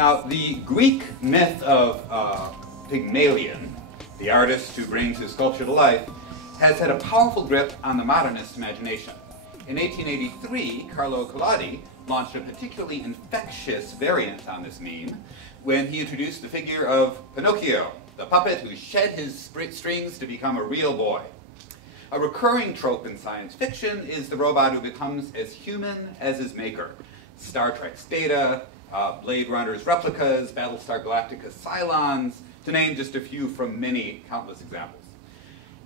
Now, the Greek myth of Pygmalion, the artist who brings his sculpture to life, has had a powerful grip on the modernist imagination. In 1883, Carlo Collodi launched a particularly infectious variant on this meme when he introduced the figure of Pinocchio, the puppet who shed his strings to become a real boy. A recurring trope in science fiction is the robot who becomes as human as his maker. Star Trek's Data, Blade Runner's replicas, Battlestar Galactica's Cylons, to name just a few from many countless examples.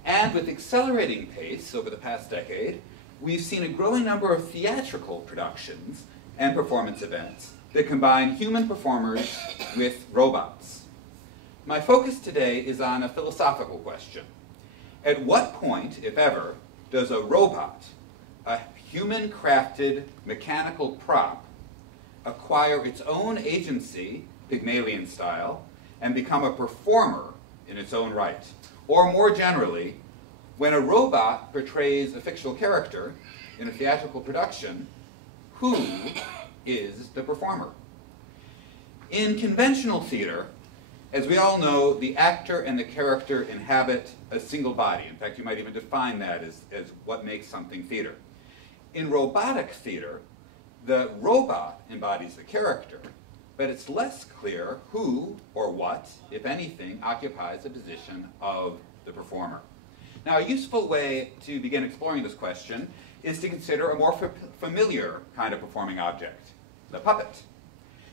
And with accelerating pace over the past decade, we've seen a growing number of theatrical productions and performance events that combine human performers with robots. My focus today is on a philosophical question. At what point, if ever, does a robot, a human-crafted mechanical prop, acquire its own agency, Pygmalion style, and become a performer in its own right? Or more generally, when a robot portrays a fictional character in a theatrical production, who is the performer? In conventional theater, as we all know, the actor and the character inhabit a single body. In fact, you might even define that as what makes something theater. In robotic theater, the robot embodies the character, but it's less clear who or what, if anything, occupies the position of the performer. Now, a useful way to begin exploring this question is to consider a more familiar kind of performing object, the puppet.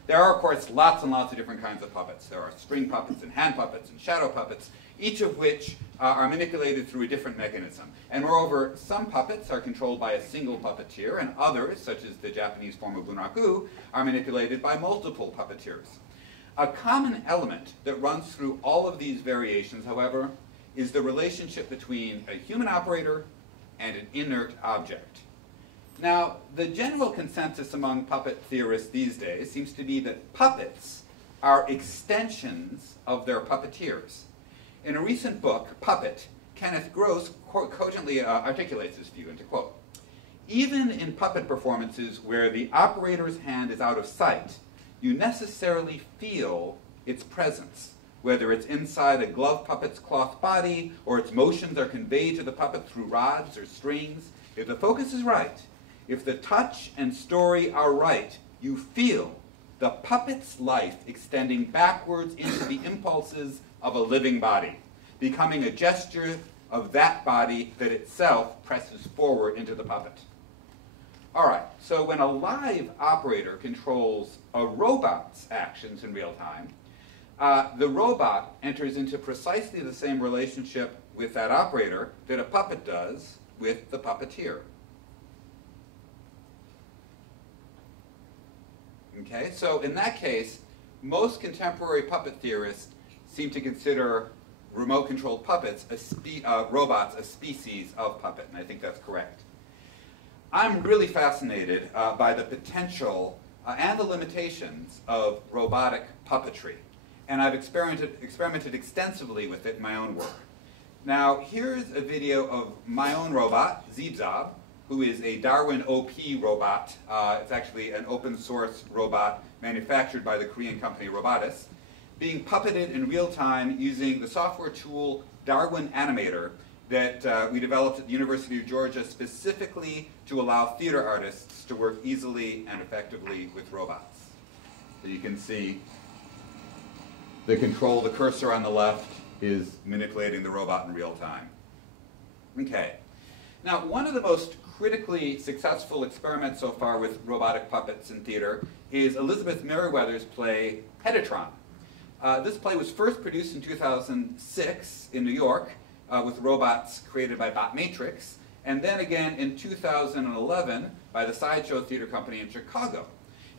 There are, of course, lots and lots of different kinds of puppets. There are string puppets and hand puppets and shadow puppets, each of which are manipulated through a different mechanism. And moreover, some puppets are controlled by a single puppeteer, and others, such as the Japanese form of bunraku, are manipulated by multiple puppeteers. A common element that runs through all of these variations, however, is the relationship between a human operator and an inert object. Now, the general consensus among puppet theorists these days seems to be that puppets are extensions of their puppeteers. In a recent book, Puppet, Kenneth Gross cogently articulates this view, and to quote, "Even in puppet performances where the operator's hand is out of sight, you necessarily feel its presence, whether it's inside a glove puppet's cloth body or its motions are conveyed to the puppet through rods or strings. If the focus is right, if the touch and story are right, you feel the puppet's life extending backwards into the impulses of a living body, becoming a gesture of that body that itself presses forward into the puppet." All right, so when a live operator controls a robot's actions in real time, the robot enters into precisely the same relationship with that operator that a puppet does with the puppeteer. Okay, so in that case, most contemporary puppet theorists seem to consider remote-controlled puppets, robots, a species of puppet, and I think that's correct. I'm really fascinated by the potential and the limitations of robotic puppetry, and I've experimented extensively with it in my own work. Now, here's a video of my own robot, Zeebzob, who is a Darwin OP robot. It's actually an open source robot manufactured by the Korean company Robotis, being puppeted in real time using the software tool Darwin Animator that we developed at the University of Georgia specifically to allow theater artists to work easily and effectively with robots. So you can see the cursor on the left is manipulating the robot in real time. Okay. Now, one of the most critically successful experiments so far with robotic puppets in theater is Elizabeth Merriweather's play Petitte Ron. This play was first produced in 2006 in New York with robots created by Bot Matrix, and then again in 2011 by the Sideshow Theater Company in Chicago.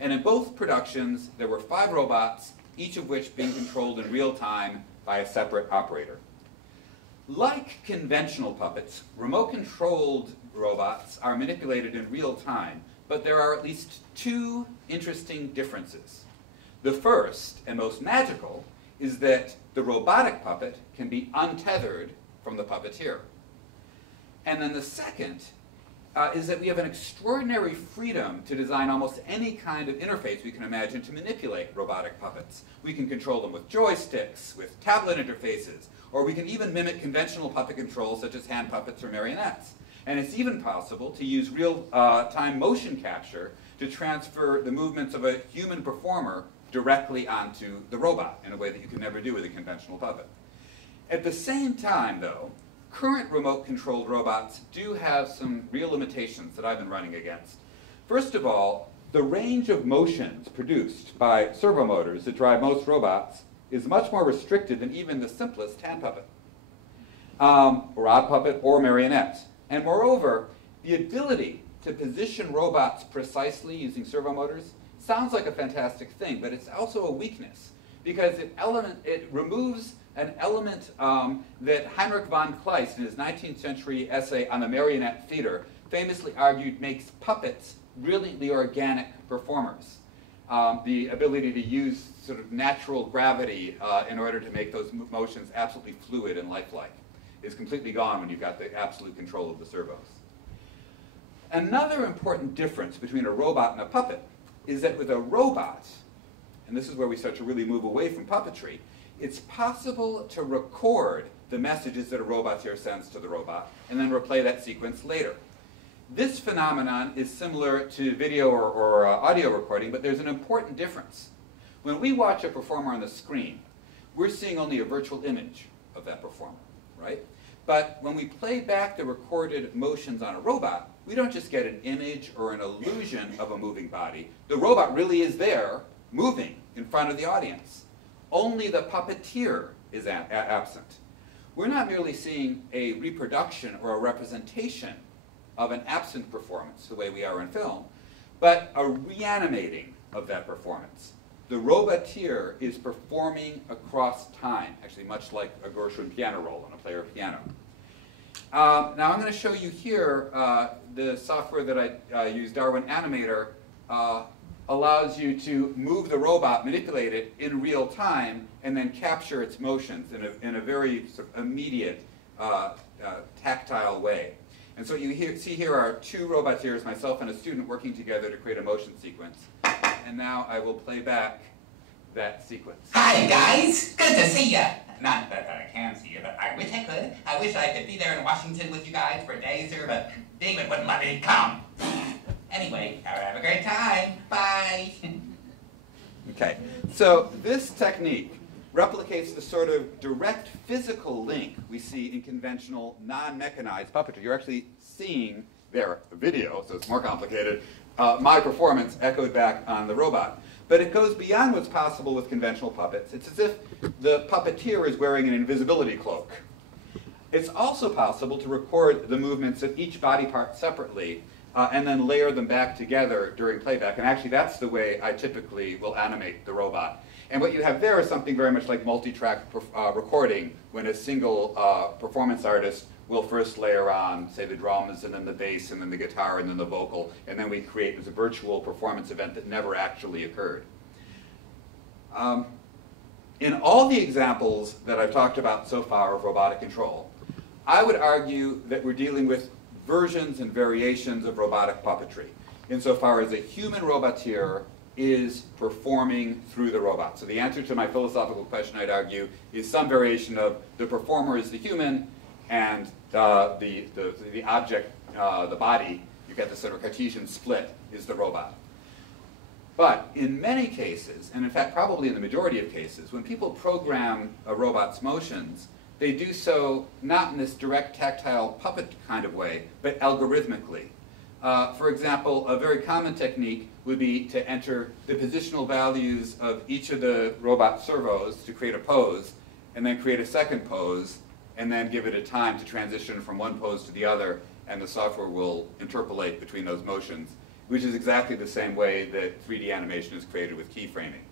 And in both productions, there were 5 robots, each of which being controlled in real time by a separate operator. Like conventional puppets, remote-controlled robots are manipulated in real time, but there are at least 2 interesting differences. The first, and most magical, is that the robotic puppet can be untethered from the puppeteer. And then the second is that we have an extraordinary freedom to design almost any kind of interface we can imagine to manipulate robotic puppets. We can control them with joysticks, with tablet interfaces, or we can even mimic conventional puppet controls such as hand puppets or marionettes. And it's even possible to use real-time motion capture to transfer the movements of a human performer directly onto the robot in a way that you can never do with a conventional puppet. At the same time, though, current remote-controlled robots do have some real limitations that I've been running against. First of all, the range of motions produced by servo motors that drive most robots is much more restricted than even the simplest hand puppet, rod puppet, or marionette. And moreover, the ability to position robots precisely using servo motors sounds like a fantastic thing, but it's also a weakness because it removes an element that Heinrich von Kleist, in his 19th century essay on the marionette theater, famously argued makes puppets brilliantly organic performers. The ability to use sort of natural gravity in order to make those motions absolutely fluid and lifelike is completely gone when you've got the absolute control of the servos. Another important difference between a robot and a puppet is that with a robot, and this is where we start to really move away from puppetry, it's possible to record the messages that a robot here sends to the robot and then replay that sequence later. This phenomenon is similar to video or audio recording, but there's an important difference. When we watch a performer on the screen, we're seeing only a virtual image of that performer, right? But when we play back the recorded motions on a robot, we don't just get an image or an illusion of a moving body. The robot really is there, moving in front of the audience. Only the puppeteer is absent. We're not merely seeing a reproduction or a representation of an absent performance, the way we are in film, but a reanimating of that performance. The roboteer is performing across time, actually much like a Gershwin piano roll on a player piano. Now I'm going to show you here the software that I use, Darwin Animator, allows you to move the robot, manipulate it in real time, and then capture its motions in a very sort of immediate, tactile way. And so you see here are two roboteers, myself and a student, working together to create a motion sequence. And now I will play back that sequence. Hi guys, good to see ya. Not that I can see you, but I wish I could. I wish I could be there in Washington with you guys for days here, but David wouldn't let me come. Anyway, have a great time. Bye. Okay, so this technique replicates the sort of direct physical link we see in conventional non-mechanized puppetry. You're actually seeing their video, so it's more complicated, my performance echoed back on the robot. But it goes beyond what's possible with conventional puppets. It's as if the puppeteer is wearing an invisibility cloak. It's also possible to record the movements of each body part separately and then layer them back together during playback. And actually, that's the way I typically will animate the robot. And what you have there is something very much like multi-track recording, when a single performance artist will first layer on, say, the drums, and then the bass, and then the guitar, and then the vocal, and then we create this virtual performance event that never actually occurred. In all the examples that I've talked about so far of robotic control, I would argue that we're dealing with versions and variations of robotic puppetry, insofar as a human roboteer is performing through the robot. So the answer to my philosophical question, I'd argue, is some variation of the performer is the human, and the object, the body, you get this sort of Cartesian split, is the robot. But in many cases, and in fact probably in the majority of cases, when people program a robot's motions, they do so not in this direct tactile puppet kind of way, but algorithmically. For example, a very common technique would be to enter the positional values of each of the robot servos to create a pose, and then create a second pose, and then give it a time to transition from one pose to the other, and the software will interpolate between those motions, which is exactly the same way that 3D animation is created with keyframing.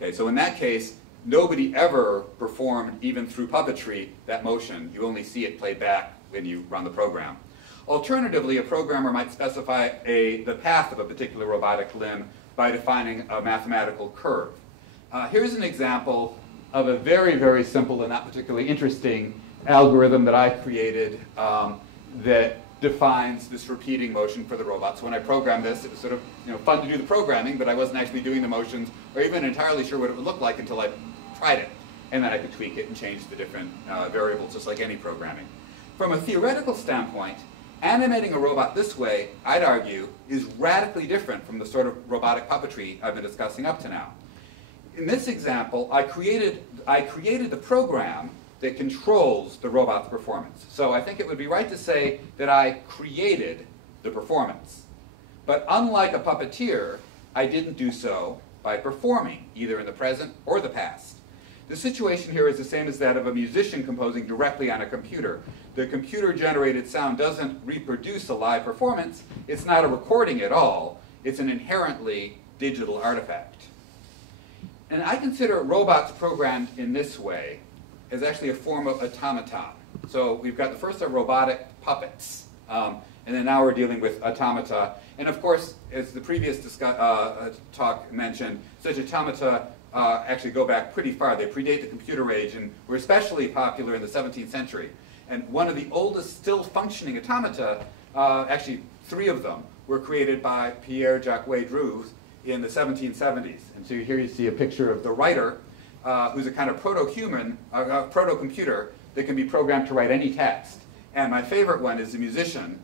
Okay, so in that case, nobody ever performed, even through puppetry, that motion. You only see it played back when you run the program. Alternatively, a programmer might specify the path of a particular robotic limb by defining a mathematical curve. Here's an example of a very, very simple and not particularly interesting algorithm that I created that defines this repeating motion for the robot. So when I programmed this, it was sort of fun to do the programming, but I wasn't actually doing the motions or even entirely sure what it would look like until I tried it. And then I could tweak it and change the different variables, just like any programming. From a theoretical standpoint, animating a robot this way, I'd argue, is radically different from the sort of robotic puppetry I've been discussing up to now. In this example, I created the program that controls the robot's performance. So I think it would be right to say that I created the performance. But unlike a puppeteer, I didn't do so by performing, either in the present or the past. The situation here is the same as that of a musician composing directly on a computer. The computer-generated sound doesn't reproduce a live performance. It's not a recording at all. It's an inherently digital artifact. And I consider robots programmed in this way as actually a form of automaton. So we've got the first are robotic puppets, and then now we're dealing with automata. And of course, as the previous talk mentioned, such automata actually go back pretty far. They predate the computer age and were especially popular in the 17th century. And one of the oldest still functioning automata, actually 3 of them, were created by Pierre-Jacques Dreux in the 1770s. And so here you see a picture of the writer, who's a kind of proto-human, proto-computer that can be programmed to write any text. And my favorite one is the musician,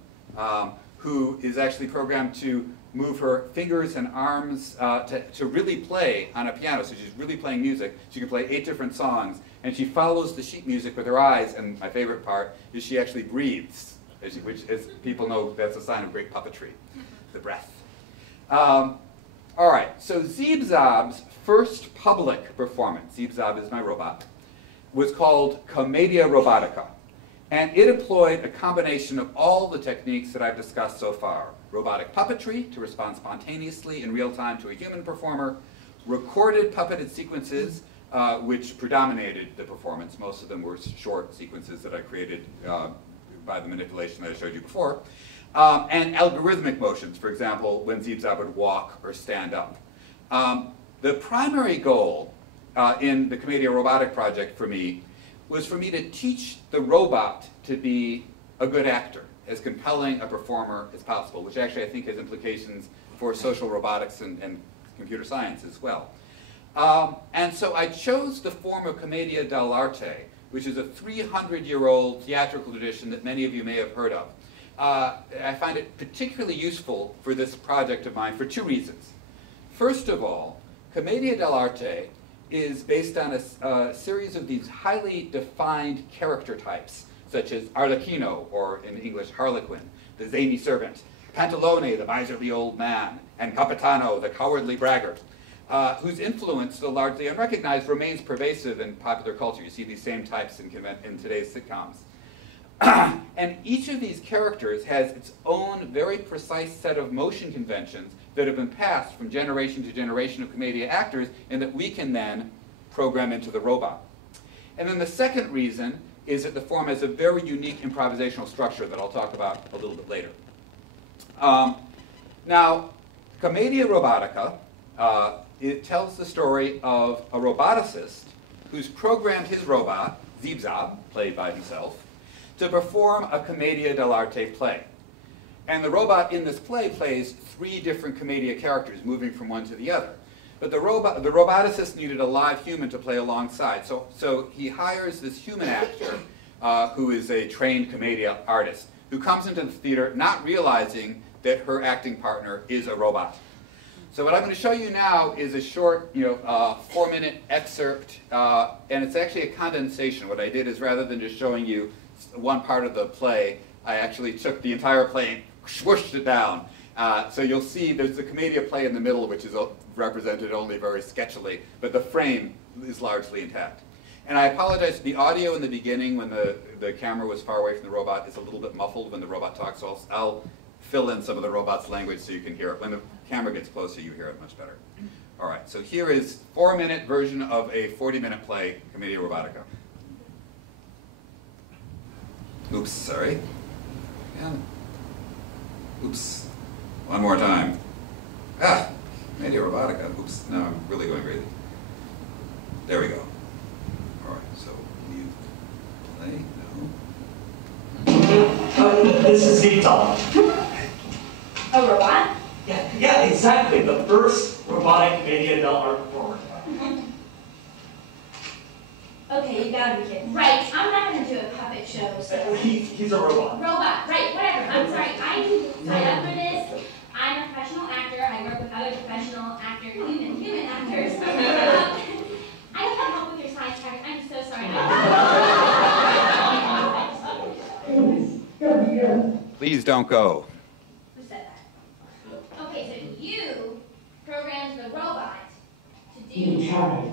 who is actually programmed to move her fingers and arms to really play on a piano. So she's really playing music. She can play 8 different songs, and she follows the sheet music with her eyes. And my favorite part is she actually breathes, which, as people know, that's a sign of great puppetry, the breath. All right, so Zeeb-Zob's first public performance, Zeeb-Zob is my robot, was called Commedia Robotica. And it employed a combination of all the techniques that I've discussed so far. Robotic puppetry, to respond spontaneously in real time to a human performer, recorded puppeted sequences, which predominated the performance. Most of them were short sequences that I created by the manipulation that I showed you before. And algorithmic motions, for example, when Zeeb-Zob would walk or stand up. The primary goal in the Commedia Robotic project for me was for me to teach the robot to be a good actor, as compelling a performer as possible, which actually I think has implications for social robotics and computer science as well. And so I chose the form of Commedia dell'Arte, which is a 300-year-old theatrical tradition that many of you may have heard of. I find it particularly useful for this project of mine for 2 reasons. First of all, Commedia dell'Arte is based on a series of these highly defined character types, such as Arlecchino, or in English, Harlequin, the zany servant, Pantalone, the miserly old man, and Capitano, the cowardly braggart, whose influence, though largely unrecognized, remains pervasive in popular culture. You see these same types in today's sitcoms. And each of these characters has its own very precise set of motion conventions that have been passed from generation to generation of Commedia actors and that we can then program into the robot. And then the second reason is that the form has a very unique improvisational structure that I'll talk about a little bit later. Now, Commedia Robotica, it tells the story of a roboticist who's programmed his robot, Zeeb-Zob, played by himself, to perform a Commedia dell'Arte play. And the robot in this play plays 3 different Commedia characters, moving from one to the other. But the roboticist needed a live human to play alongside, so he hires this human actor who is a trained Commedia artist, who comes into the theater not realizing that her acting partner is a robot. So what I'm going to show you now is a short, 4-minute excerpt, and it's actually a condensation. What I did is, rather than just showing you one part of the play, I actually took the entire play and swooshed it down. So you'll see there's the Commedia play in the middle, which is represented only very sketchily, but the frame is largely intact. And I apologize, the audio in the beginning, when the camera was far away from the robot, is a little bit muffled when the robot talks, so I'll fill in some of the robot's language so you can hear it. When the camera gets closer, you hear it much better. All right, so here is 4-minute version of a 40-minute play, Commedia Robotica. Oops, sorry. Yeah. Oops. One more time. Ah, Commedia Robotica. Oops, now I'm really going crazy. There we go. All right, so leave play. No. this is Utama. A robot? Yeah, exactly. The first robotic Comedia dell'Arte performer. Okay, you gotta be kidding. Right, I'm not gonna do a puppet show, so... He's a robot. Robot, right, whatever. I'm sorry, I didn't sign up for this. I'm a professional actor. I work with other professional human actors. I don't have help with your science project. I'm so sorry. Please don't go. Who said that? Okay, so you programmed the robot to do... You tried.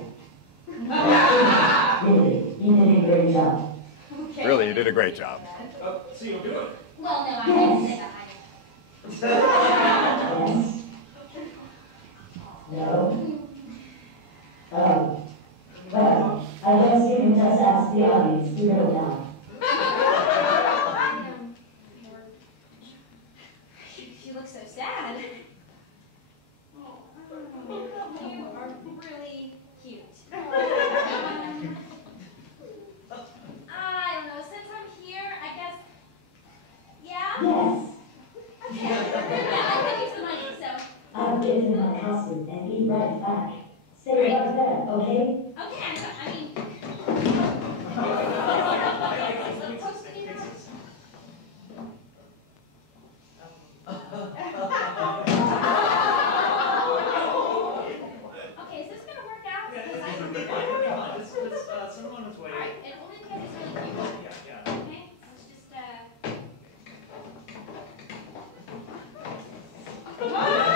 You did a great job. Okay. Really, you did a great job. So you'll do it. Well, no, I didn't say that. Yes. No. Oh. Well, I guess you can just ask the audience to go now. She looks so sad. You are really cute. I don't know, since I'm here, I guess, yeah? Yes. Okay. I'll give you some money, so. I'll get into my costume and be right back. Stay right there, okay? Okay, I mean. Okay, is this gonna work out? Because I don't know. It's someone on its way. All right, and only because it's really cute. Yeah. Okay, let's just All right.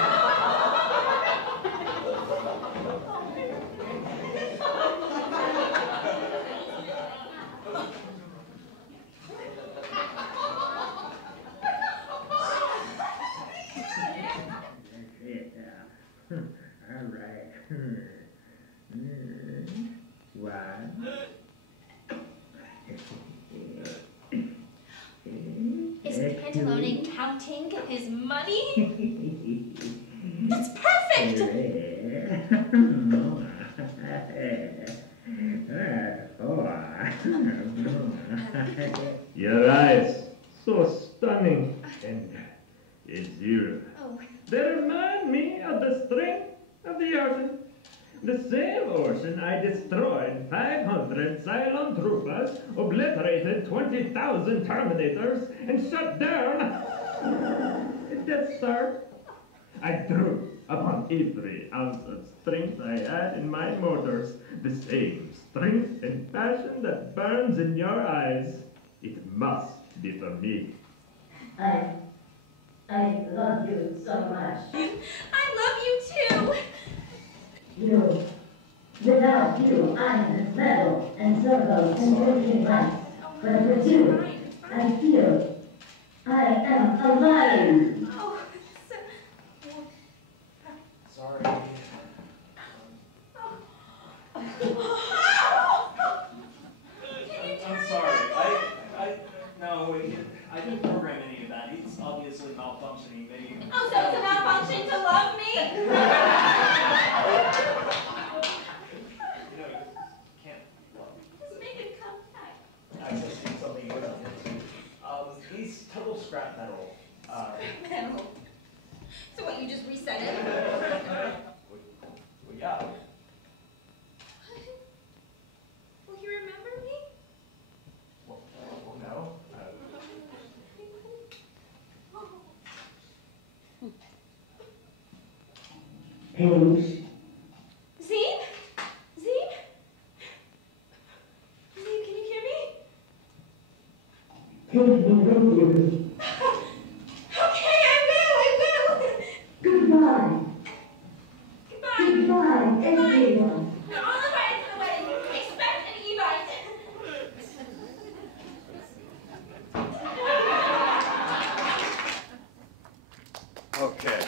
One. Is Pantalone counting his money? That's perfect! Your eyes, so stunning. And it's you. Oh. They remind me of the strength of the ocean. The same ocean I destroyed 500 Cylon troopers, obliterated 20,000 Terminators, and shut down the Death Star. I drew upon every ounce of strength I had in my motors, the same strength and passion that burns in your eyes. It must be for me. I love you so much. I love you too! You. Without you, iron, metal, and servos and working lights. But with you, I feel I am alive. Oh, Sorry. I'm sorry. No, I didn't program any of that. It's obviously malfunctioning. Maybe. Oh, so it's a malfunction to love me? Can't love. Just make it come back. Accessing something you don't. He's total scrap metal. Metal. So what, you just reset it? Well, yeah. Will you remember me? Well, no. Page. Zine? Zine? Zine, can you hear me? Take me with you. Okay, I will. Goodbye. Goodbye. Goodbye, everyone. Now, all the way to the wedding, expect an e-bite. Okay.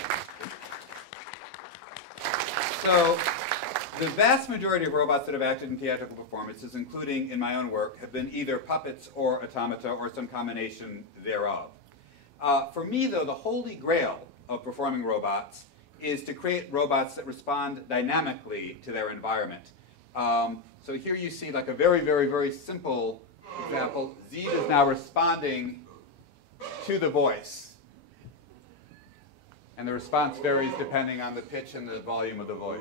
So, the vast majority of robots that have acted in theatrical performances, including in my own work, have been either puppets or automata or some combination thereof. For me, though, the holy grail of performing robots is to create robots that respond dynamically to their environment. So here you see like a very, very, very simple example. Z is now responding to the voice. And the response varies depending on the pitch and the volume of the voice.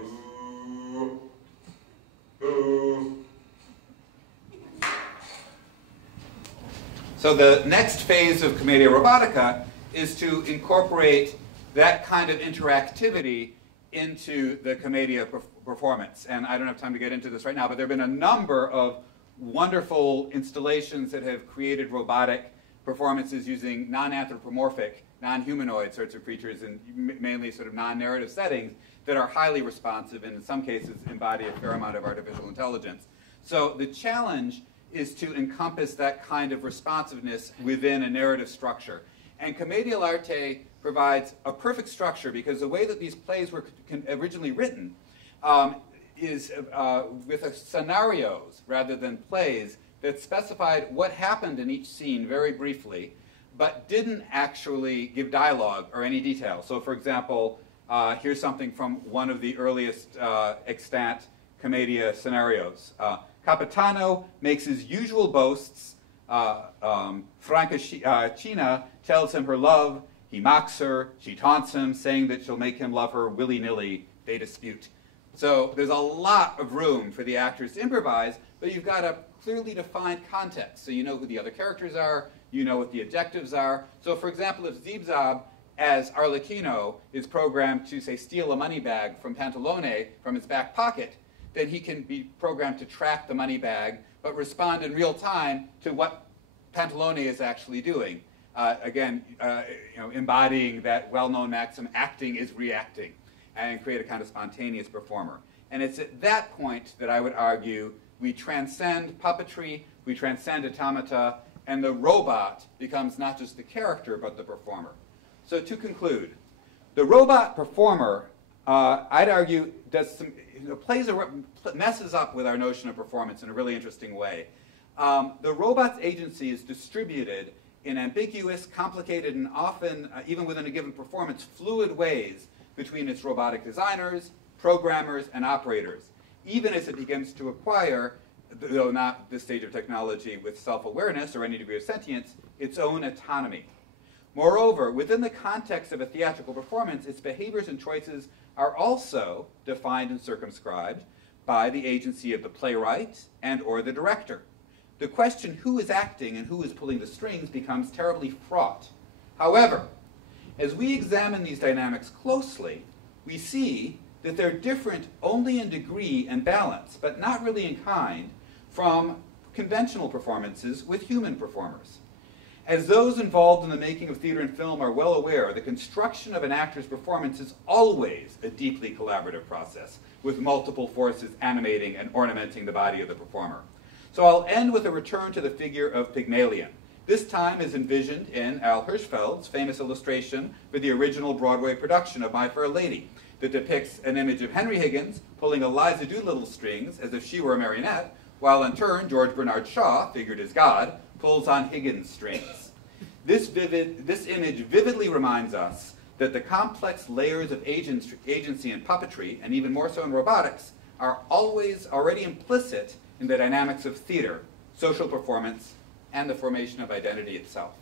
So the next phase of Commedia Robotica is to incorporate that kind of interactivity into the Commedia performance. And I don't have time to get into this right now, but there have been a number of wonderful installations that have created robotic performances using non-anthropomorphic, non-humanoid sorts of creatures in mainly sort of non-narrative settings that are highly responsive and in some cases embody a fair amount of artificial intelligence. So the challenge is to encompass that kind of responsiveness within a narrative structure. And Commedia dell'Arte provides a perfect structure because the way that these plays were originally written is with scenarios rather than plays that specified what happened in each scene very briefly, but didn't actually give dialogue or any detail. So for example, here's something from one of the earliest extant Commedia scenarios. Capitano makes his usual boasts. Francescina tells him her love. He mocks her. She taunts him, saying that she'll make him love her willy-nilly. They dispute. So there's a lot of room for the actors to improvise, but you've got a clearly defined context. So you know who the other characters are. You know what the objectives are. So for example, if Zibzab, as Arlecchino, is programmed to, say, steal a money bag from Pantalone from his back pocket, then he can be programmed to track the money bag, but respond in real time to what Pantalone is actually doing. Again, embodying that well-known maxim, acting is reacting, and create a kind of spontaneous performer. And it's at that point that I would argue we transcend puppetry, we transcend automata, and the robot becomes not just the character, but the performer. So to conclude, the robot performer, I'd argue, messes up with our notion of performance in a really interesting way. The robot's agency is distributed in ambiguous, complicated, and often, even within a given performance, fluid ways between its robotic designers, programmers, and operators, even as it begins to acquire, though not this stage of technology with self-awareness or any degree of sentience, its own autonomy. Moreover, within the context of a theatrical performance, its behaviors and choices are also defined and circumscribed by the agency of the playwright and or the director. The question who is acting and who is pulling the strings becomes terribly fraught. However, as we examine these dynamics closely, we see that they're different only in degree and balance, but not really in kind, from conventional performances with human performers. As those involved in the making of theater and film are well aware, the construction of an actor's performance is always a deeply collaborative process, with multiple forces animating and ornamenting the body of the performer. So I'll end with a return to the figure of Pygmalion. This time is envisioned in Al Hirschfeld's famous illustration for the original Broadway production of My Fair Lady, that depicts an image of Henry Higgins pulling Eliza Doolittle strings as if she were a marionette, while in turn George Bernard Shaw, figured as God, pulls on Higgins' strings. This image vividly reminds us that the complex layers of agency in puppetry, and even more so in robotics, are always already implicit in the dynamics of theater, social performance, and the formation of identity itself.